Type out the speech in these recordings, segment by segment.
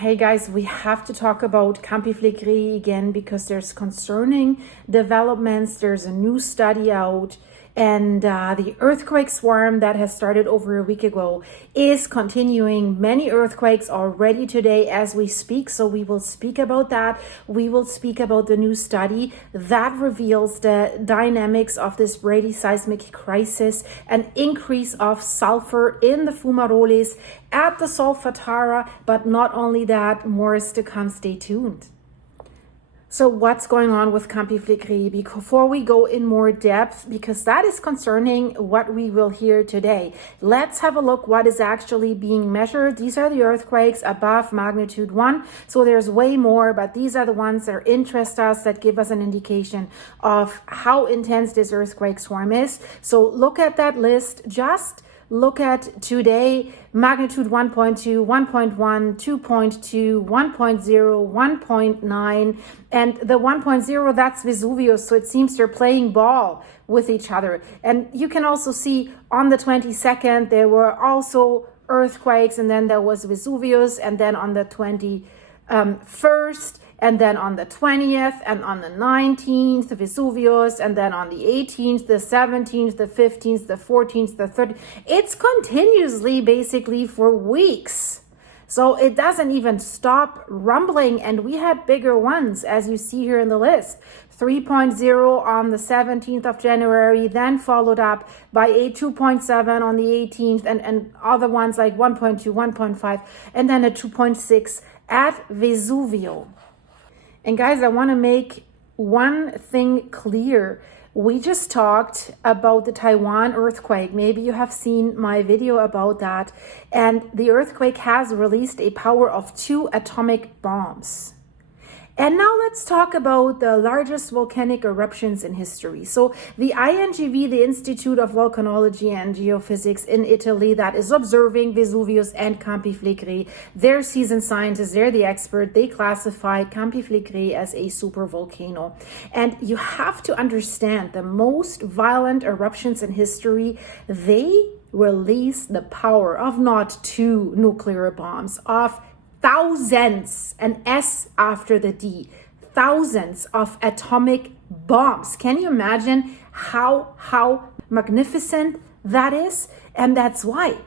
Hey guys, we have to talk about Campi Flegrei again because there's concerning developments. There's a new study out, and the earthquake swarm that has started over a week ago is continuing. Many earthquakes already today as we speak, so we will speak about that. We will speak about the new study that reveals the dynamics of this bradyseismic crisis, an increase of sulfur in the fumaroles at the Solfatara, but not only that, more is to come. Stay tuned. So what's going on with Campi Flegrei? Before we go in more depth, because that is concerning what we will hear today, let's have a look what is actually being measured. These are the earthquakes above magnitude 1. So there's way more, but these are the ones that interest us, that give us an indication of how intense this earthquake swarm is. So look at that list. Just look at today, magnitude 1.2, 1.1, 2.2, 1.0, 1.9, and the 1.0, that's Vesuvius. So it seems they're playing ball with each other. And you can also see on the 22nd, there were also earthquakes, and then there was Vesuvius, and then on the 21st, and then on the 20th, and on the 19th, the Vesuvius, and then on the 18th, the 17th, the 15th, the 14th, the 13th. It's continuously basically for weeks. So it doesn't even stop rumbling, and we had bigger ones, as you see here in the list. 3.0 on the 17th of January, then followed up by a 2.7 on the 18th, and other ones like 1.2, 1.5, and then a 2.6 at Vesuvio. And guys, I want to make one thing clear. We just talked about the Taiwan earthquake. Maybe you have seen my video about that. And the earthquake has released a power of 2 atomic bombs. And now let's talk about the largest volcanic eruptions in history. So the INGV, the Institute of Volcanology and Geophysics in Italy, that is observing Vesuvius and Campi Flegrei, they're seasoned scientists, they're the expert. They classified Campi Flegrei as a supervolcano. And you have to understand, the most violent eruptions in history, they release the power of not 2 nuclear bombs, of thousands, an S after the D, thousands of atomic bombs. Can you imagine how magnificent that is? And that's why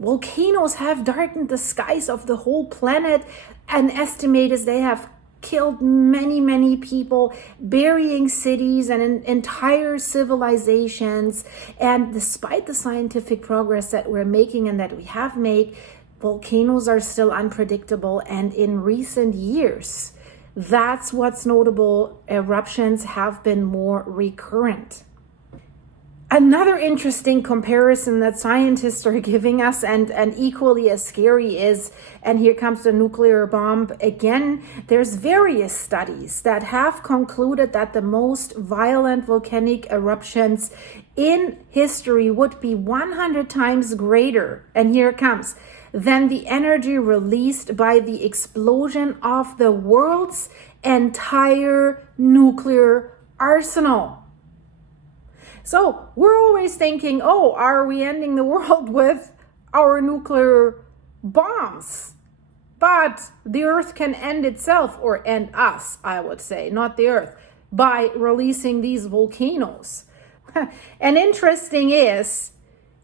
volcanoes have darkened the skies of the whole planet. An estimate is they have killed many people, burying cities and entire civilizations. And despite the scientific progress that we're making and that we have made, volcanoes are still unpredictable, and in recent years, that's what's notable, eruptions have been more recurrent. Another interesting comparison that scientists are giving us, and equally as scary, is, and here comes the nuclear bomb again, there's various studies that have concluded that the most violent volcanic eruptions in history would be 100 times greater, and here it comes, than the energy released by the explosion of the world's entire nuclear arsenal. So we're always thinking, oh, are we ending the world with our nuclear bombs? But the earth can end itself, or end us, I would say, not the earth, by releasing these volcanoes. And interesting is,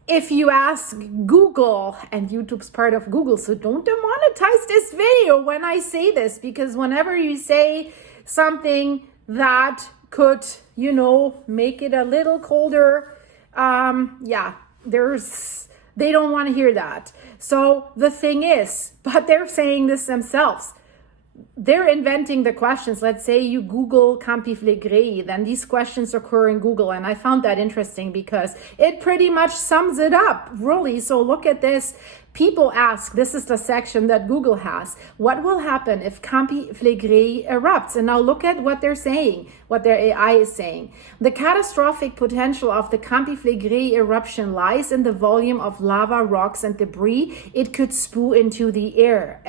if you ask Google, and YouTube's part of Google, so don't demonetize this video when I say this, because whenever you say something that could, make it a little colder, they don't want to hear that. So the thing is, but they're saying this themselves. They're inventing the questions. Let's say you Google Campi Flegrei, then these questions occur in Google. And I found that interesting because it pretty much sums it up, really. So look at this. People ask, this is the section that Google has, what will happen if Campi Flegrei erupts? And now look at what they're saying, what their AI is saying. The catastrophic potential of the Campi Flegrei eruption lies in the volume of lava, rocks, and debris it could spew into the air.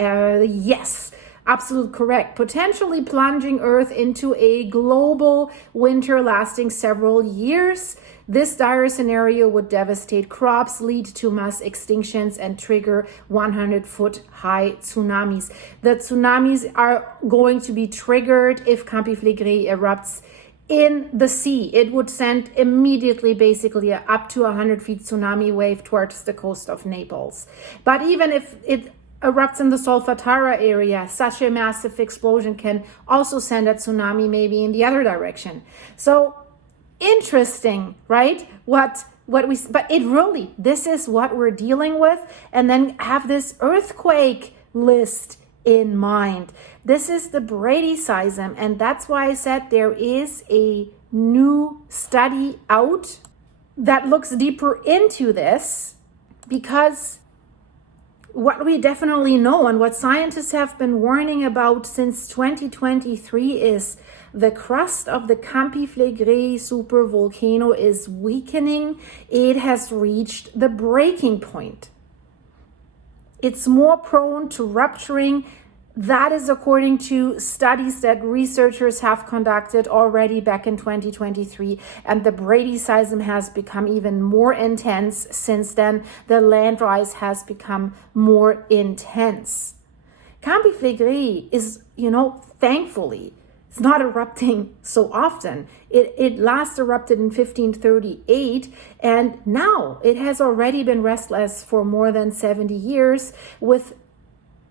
Yes. Absolutely correct. Potentially plunging Earth into a global winter lasting several years. This dire scenario would devastate crops, lead to mass extinctions, and trigger 100-foot high tsunamis. The tsunamis are going to be triggered if Campi Flegrei erupts in the sea. It would send immediately basically up to 100 feet tsunami wave towards the coast of Naples. But even if it erupts in the Solfatara area, such a massive explosion can also send a tsunami maybe in the other direction. So interesting, right? But it really, this is what we're dealing with. And then have this earthquake list in mind. This is the Brady seism, and that's why I said there is a new study out that looks deeper into this, because what we definitely know and what scientists have been warning about since 2023 is the crust of the Campi Flegrei supervolcano is weakening. It has reached the breaking point. It's more prone to rupturing. That is according to studies that researchers have conducted already back in 2023. And the Brady seism has become even more intense since then. The land rise has become more intense. Campi Flegrei is, thankfully, it's not erupting so often. It last erupted in 1538, and now it has already been restless for more than 70 years, with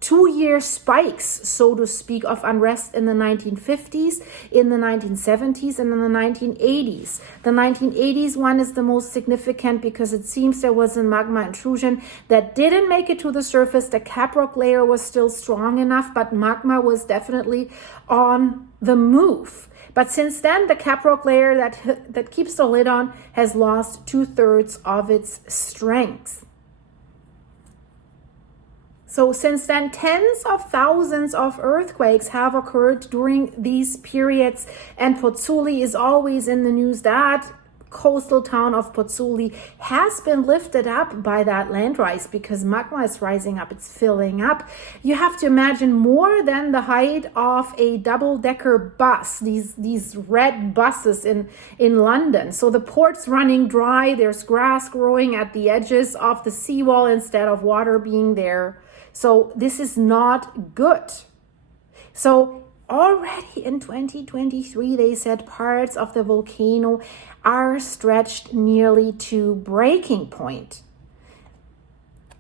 2-year spikes, so to speak, of unrest in the 1950s, in the 1970s, and in the 1980s. The 1980s one is the most significant because it seems there was a magma intrusion that didn't make it to the surface. The caprock layer was still strong enough, but magma was definitely on the move. But since then, the caprock layer that keeps the lid on has lost 2/3 of its strength. So since then, tens of thousands of earthquakes have occurred during these periods, and Pozzuoli is always in the news. That coastal town of Pozzuoli has been lifted up by that land rise because magma is rising up, it's filling up. You have to imagine more than the height of a double-decker bus, these red buses in London. So the port's running dry, there's grass growing at the edges of the seawall instead of water being there. So this is not good. So already in 2023, they said parts of the volcano are stretched nearly to breaking point.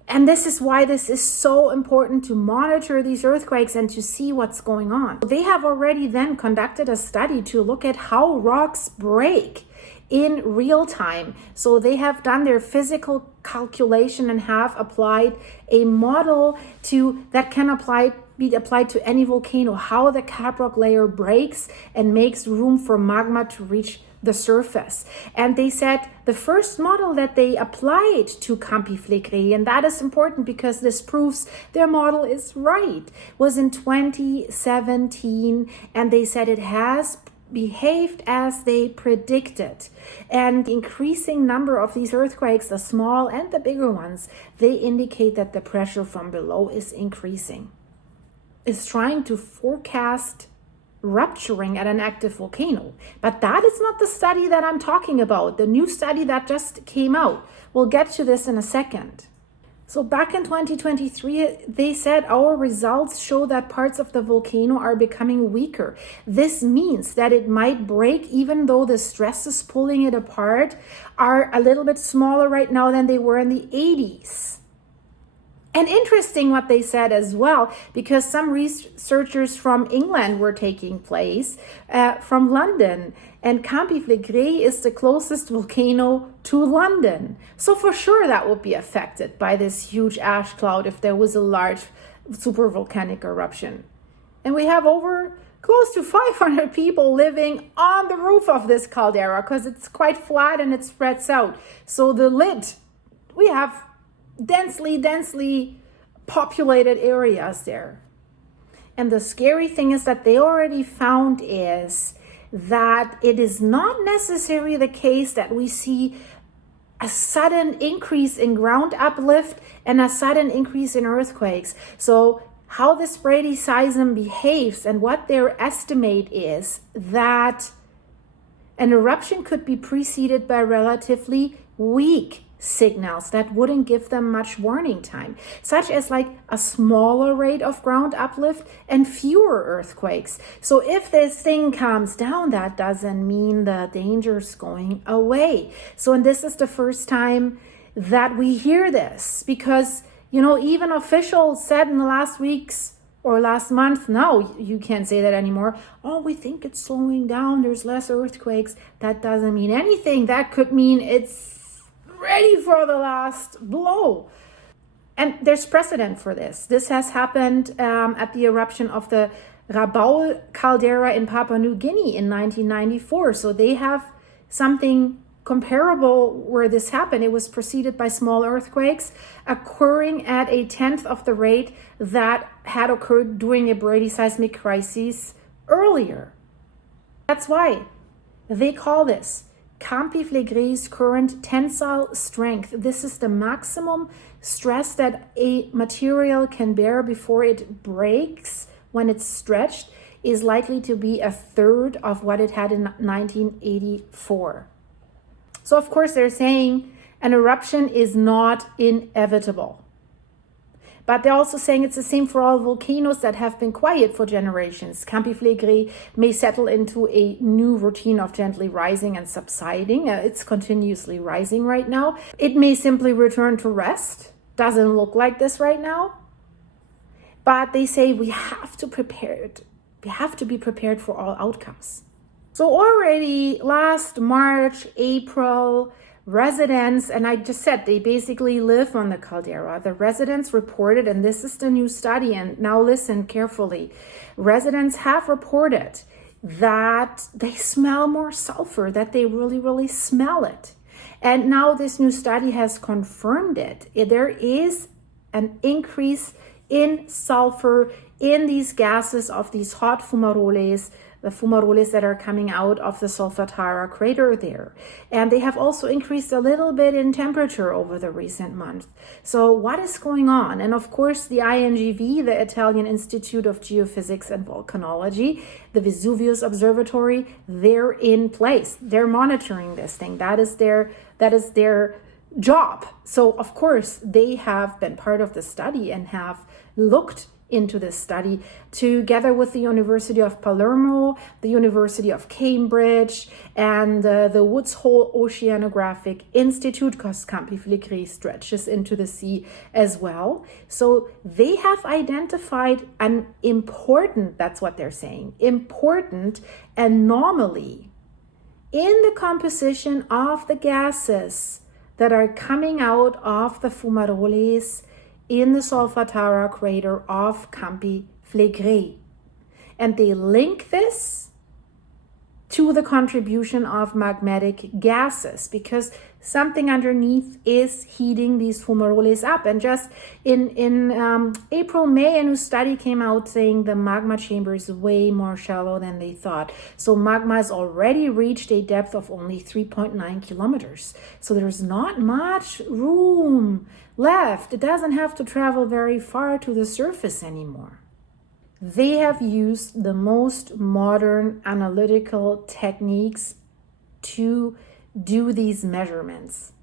And this is why this is so important to monitor these earthquakes and to see what's going on. They have already then conducted a study to look at how rocks break in real time. So they have done their physical calculation and have applied a model that can be applied to any volcano, how the caprock layer breaks and makes room for magma to reach the surface. And they said the first model that they applied to Campi Flegrei, and that is important because this proves their model is right, was in 2017, and they said it has behaved as they predicted. And the increasing number of these earthquakes, the small and the bigger ones, they indicate that the pressure from below is increasing. It's trying to forecast rupturing at an active volcano. But that is not the study that I'm talking about, the new study that just came out. We'll get to this in a second. So back in 2023, they said our results show that parts of the volcano are becoming weaker. This means that it might break even though the stresses pulling it apart are a little bit smaller right now than they were in the 80s. And interesting what they said as well, because some researchers from England were taking place, from London, and Campi Flegrei is the closest volcano to London. So for sure that would be affected by this huge ash cloud if there was a large supervolcanic eruption. And we have over close to 500 people living on the roof of this caldera because it's quite flat and it spreads out. So the lid, we have densely populated areas there. And the scary thing is that they already found is that it is not necessarily the case that we see a sudden increase in ground uplift and a sudden increase in earthquakes. So how this Brady seism behaves and what their estimate is that, An eruption could be preceded by relatively weak signals that wouldn't give them much warning time, such as like a smaller rate of ground uplift and fewer earthquakes. So if this thing calms down, that doesn't mean the danger's going away. So, and this is the first time that we hear this, because, you know, even officials said in the last weeks or last month, no, you can't say that anymore. Oh, we think it's slowing down, there's less earthquakes. That doesn't mean anything. That could mean it's ready for the last blow. And there's precedent for this. This has happened at the eruption of the Rabaul caldera in Papua New Guinea in 1994. So they have something comparable where this happened. It was preceded by small earthquakes occurring at a tenth of the rate that had occurred during a Brady seismic crisis earlier. That's why they call this Campi Flegrei's current tensile strength. This is the maximum stress that a material can bear before it breaks when it's stretched, is likely to be a third of what it had in 1984. So of course they're saying an eruption is not inevitable. But they're also saying it's the same for all volcanoes that have been quiet for generations. Campi Flegrei may settle into a new routine of gently rising and subsiding. It's continuously rising right now. It may simply return to rest. Doesn't look like this right now. But they say we have to prepare it. We have to be prepared for all outcomes. So already last March, April, residents, and I just said they basically live on the caldera. The residents reported, and this is the new study, and now listen carefully. Residents have reported that they smell more sulfur, that they really smell it. And now this new study has confirmed it. There is an increase in sulfur in these gases of these hot fumaroles, the fumaroles that are coming out of the Solfatara crater there. And they have also increased a little bit in temperature over the recent month. So what is going on? And of course, the INGV, the Italian Institute of Geophysics and Volcanology, the Vesuvius Observatory, they're in place. They're monitoring this thing. That is their job. So of course, they have been part of the study and have looked into this study together with the University of Palermo, the University of Cambridge, and the Woods Hole Oceanographic Institute, because Campi Flegrei stretches into the sea as well. So they have identified an important, that's what they're saying, important anomaly in the composition of the gases that are coming out of the fumaroles in the Solfatara crater of Campi Flegrei. And they link this to the contribution of magmatic gases, because something underneath is heating these fumaroles up. And just in April, May, a new study came out saying the magma chamber is way more shallow than they thought. So magma has already reached a depth of only 3.9 kilometers. So there's not much room left. It doesn't have to travel very far to the surface anymore. They have used the most modern analytical techniques to do these measurements.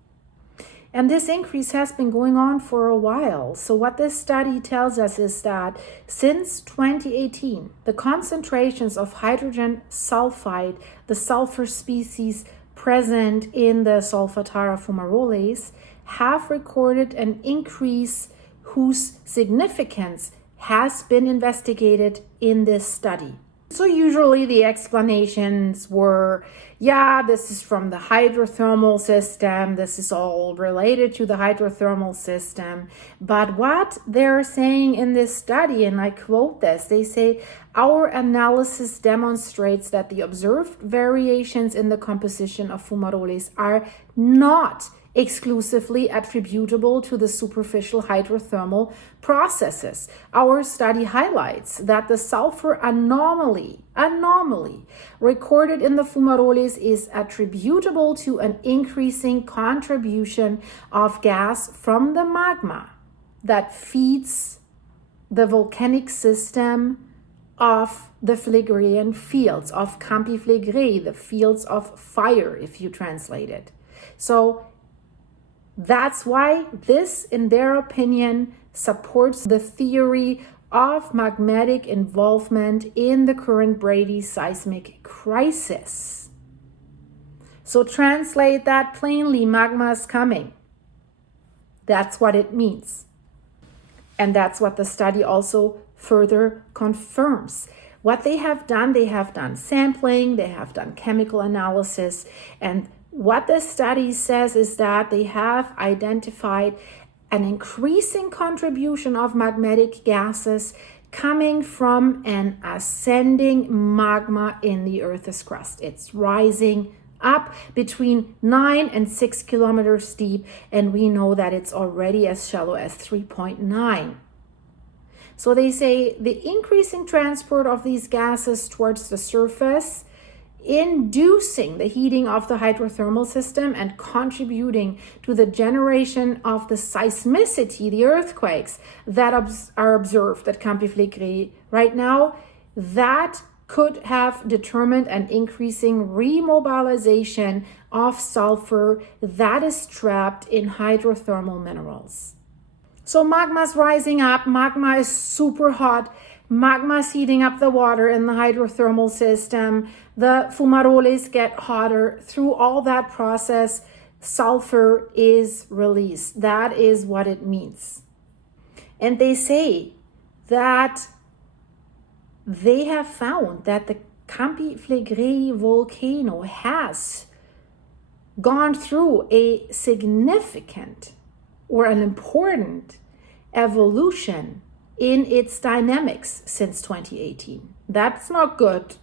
And this increase has been going on for a while. So what this study tells us is that since 2018, the concentrations of hydrogen sulfide, the sulfur species present in the Solfatara fumaroles, have recorded an increase whose significance has been investigated in this study. So usually the explanations were, yeah, this is from the hydrothermal system. This is all related to the hydrothermal system. But what they're saying in this study, and I quote this, they say, our analysis demonstrates that the observed variations in the composition of fumaroles are not exclusively attributable to the superficial hydrothermal processes. Our study highlights that the sulfur anomaly recorded in the fumaroles is attributable to an increasing contribution of gas from the magma that feeds the volcanic system of the Phlegreian fields, of Campi Flegrei, the fields of fire, if you translate it. So that's why this, in their opinion, supports the theory of magmatic involvement in the current Brady seismic crisis. So translate that plainly, magma is coming. That's what it means. And that's what the study also further confirms. What they have done sampling, they have done chemical analysis, and what the study says is that they have identified an increasing contribution of magmatic gases coming from an ascending magma in the Earth's crust. It's rising up between 9 and 6 kilometers deep, and we know that it's already as shallow as 3.9. So they say the increasing transport of these gases towards the surface, inducing the heating of the hydrothermal system and contributing to the generation of the seismicity, the earthquakes that are observed at Campi Flegrei right now, that could have determined an increasing remobilization of sulfur that is trapped in hydrothermal minerals. So magma's rising up, magma is super hot, magma is heating up the water in the hydrothermal system, the fumaroles get hotter. Through all that process, sulfur is released. That is what it means. And they say that they have found that the Campi Flegrei volcano has gone through a significant or an important evolution in its dynamics since 2018. That's not good.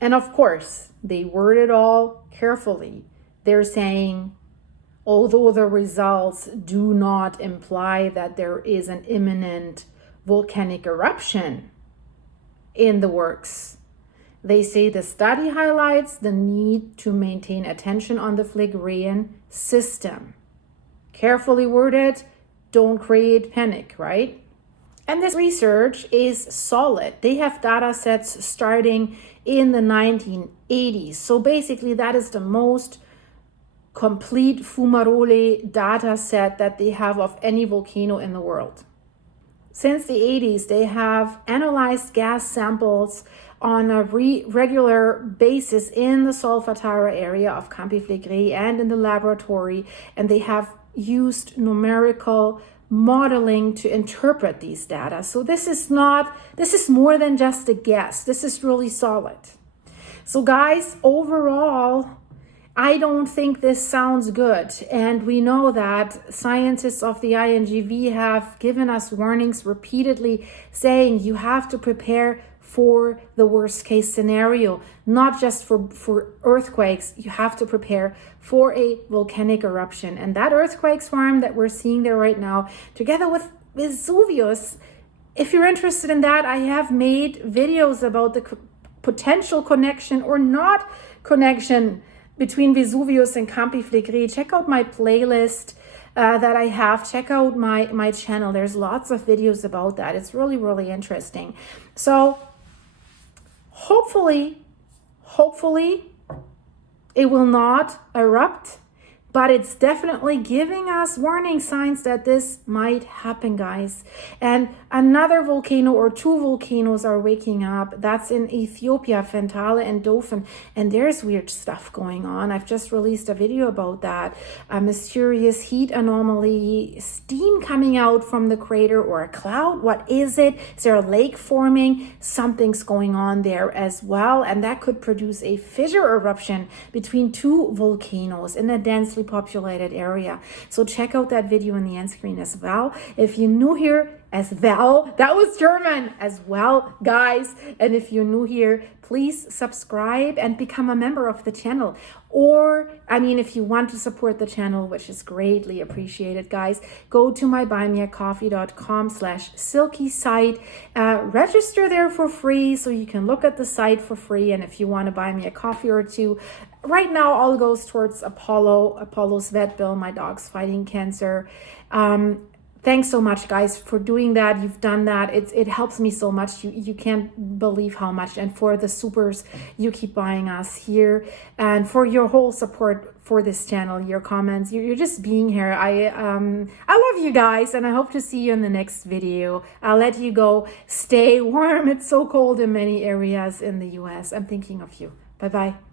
And of course, they word it all carefully. They're saying, although the results do not imply that there is an imminent volcanic eruption in the works, they say the study highlights the need to maintain attention on the Phlegreian system. Carefully worded, don't create panic, right? And this research is solid. They have data sets starting in the 1980s. So basically that is the most complete fumarole data set that they have of any volcano in the world. Since the 80s, they have analyzed gas samples on a regular basis in the Solfatara area of Campi Flegrei and in the laboratory, and they have used numerical modeling to interpret these data. So this is more than just a guess. This is really solid. So guys, overall, I don't think this sounds good. And we know that scientists of the INGV have given us warnings repeatedly saying you have to prepare for the worst case scenario, not just for earthquakes. You have to prepare for a volcanic eruption. And that earthquake swarm that we're seeing there right now, together with Vesuvius, if you're interested in that, I have made videos about the potential connection or not connection between Vesuvius and Campi Flegrei. Check out my playlist that I have. Check out my channel. There's lots of videos about that. It's really, really interesting. So hopefully it will not erupt, but it's definitely giving us warning signs that this might happen, guys. And another volcano or two volcanoes are waking up. That's in Ethiopia, Fentale and Dauphin. And there's weird stuff going on. I've just released a video about that. A mysterious heat anomaly, steam coming out from the crater or a cloud. What is it? Is there a lake forming? Something's going on there as well. And that could produce a fissure eruption between two volcanoes in a densely populated area. So check out that video in the end screen as well. If you're new here, as well, that was German as well, guys. And if you're new here, please subscribe and become a member of the channel. Or, if you want to support the channel, which is greatly appreciated, guys, go to my buymeacoffee.com/silky site. Register there for free so you can look at the site for free. And if you want to buy me a coffee or two, right now all goes towards Apollo's vet bill. My dog's fighting cancer. Thanks so much, guys, for doing that. You've done that. It helps me so much. You can't believe how much. And for the supers you keep buying us here, and for your whole support for this channel, your comments, you're just being here. I love you guys, and I hope to see you in the next video. I'll let you go. Stay warm. It's so cold in many areas in the US. I'm thinking of you. Bye-bye.